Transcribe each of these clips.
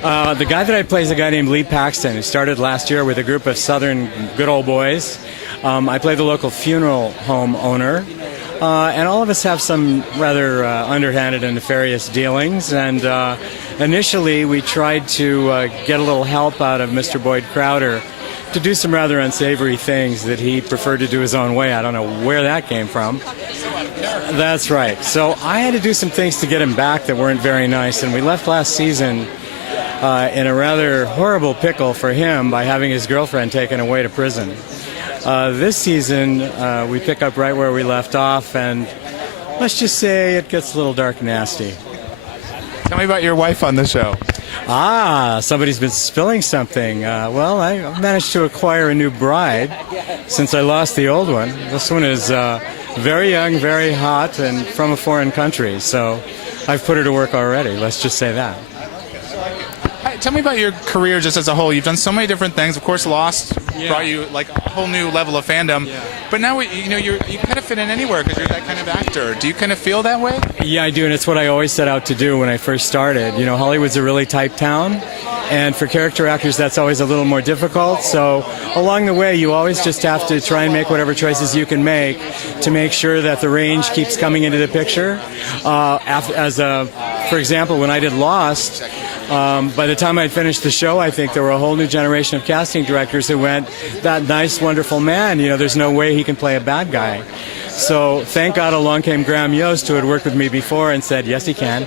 The guy that I play is a guy named Paxton, who started last year with a group of Southern good old boys. I play the local funeral home owner, and all of us have some rather underhanded and nefarious dealings. And initially, we tried to get a little help out of Mr. Boyd Crowder to do some rather unsavory things that he preferred to do his own way. I don't know where that came from. That's right. So I had to do some things to get him back that weren't very nice, and we left last season in a rather horrible pickle for him by having his girlfriend taken away to prison. This season, we pick up right where we left off, and let's just say it gets a little dark and nasty. Tell me about your wife on the show. Somebody's been spilling something. Well, I managed to acquire a new bride since I lost the old one. This one is very young, very hot, and from a foreign country, so I've put her to work already. Let's just say that. Tell me about your career just as a whole. You've done so many different things. Of course, Lost brought you like a whole new level of fandom. Yeah. But now you kind of fit in anywhere because you're that kind of actor. Do you kind of feel that way? Yeah, I do, and it's what I always set out to do when I first started. You know, Hollywood's a really tight town, and for character actors, that's always a little more difficult. So along the way, you always just have to try and make whatever choices you can make to make sure that the range keeps coming into the picture. For example, when I did Lost, by the time I'd finished the show, I think there were a whole new generation of casting directors who went, that nice, wonderful man, you know, there's no way he can play a bad guy. So thank God along came Graham Yost, who had worked with me before, and said, yes, he can.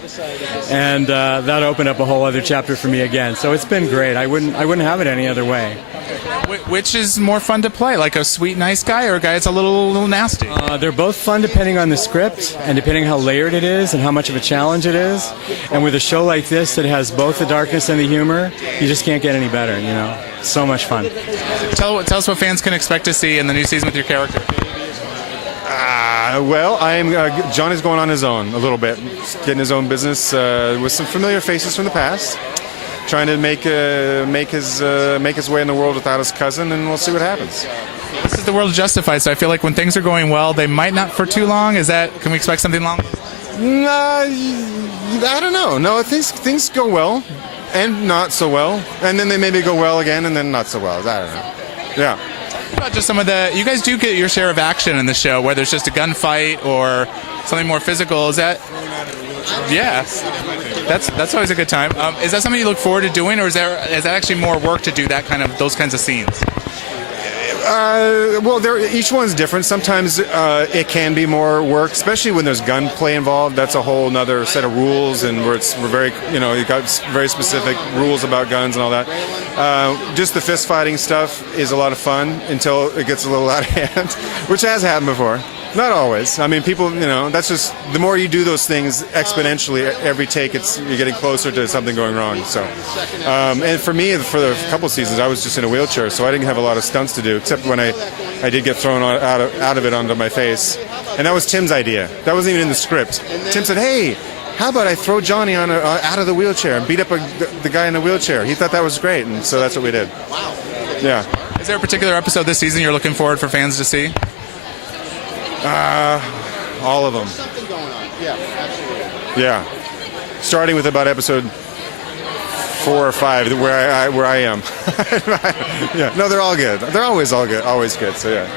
And that opened up a whole other chapter for me again. So it's been great. I wouldn't have it any other way. Which is more fun to play, like a sweet, nice guy or a guy that's a little nasty? They're both fun depending on the script and depending how layered it is and how much of a challenge it is. And with a show like this that has both the darkness and the humor, you just can't get any better, you know. So much fun. Tell us what fans can expect to see in the new season with your character. Well, Johnny's going on his own a little bit, getting his own business with some familiar faces from the past. Trying to make his way in the world without his cousin, and we'll see what happens. This is the world of Justified, so I feel like when things are going well, they might not for too long. Can we expect something long? I don't know. No, things go well, and not so well, and then they maybe go well again, and then not so well. I don't know. Yeah. What about just some of you guys do get your share of action in the show, whether it's just a gunfight or something more physical. Is that? Yeah, that's always a good time. Is that something you look forward to doing, or is that actually more work to do those kinds of scenes? Well, each one's different. Sometimes it can be more work, especially when there's gunplay involved. That's a whole other set of rules, and we're very, you've got very specific rules about guns and all that. Just the fist fighting stuff is a lot of fun until it gets a little out of hand, which has happened before. Not always. I mean, people, that's just, the more you do those things exponentially, every take, you're getting closer to something going wrong. So, and for me, for the couple seasons, I was just in a wheelchair, so I didn't have a lot of stunts to do, except when I did get thrown out of it onto my face. And that was Tim's idea. That wasn't even in the script. Tim said, hey, how about I throw Johnny out of the wheelchair and beat up the guy in the wheelchair? He thought that was great, and so that's what we did. Wow. Yeah. Is there a particular episode this season you're looking forward for fans to see? All of them. Something going on. Yeah, absolutely. Yeah, starting with about episode 4 or 5, where I am. Yeah, no, they're all good. They're always all good, always good. So yeah.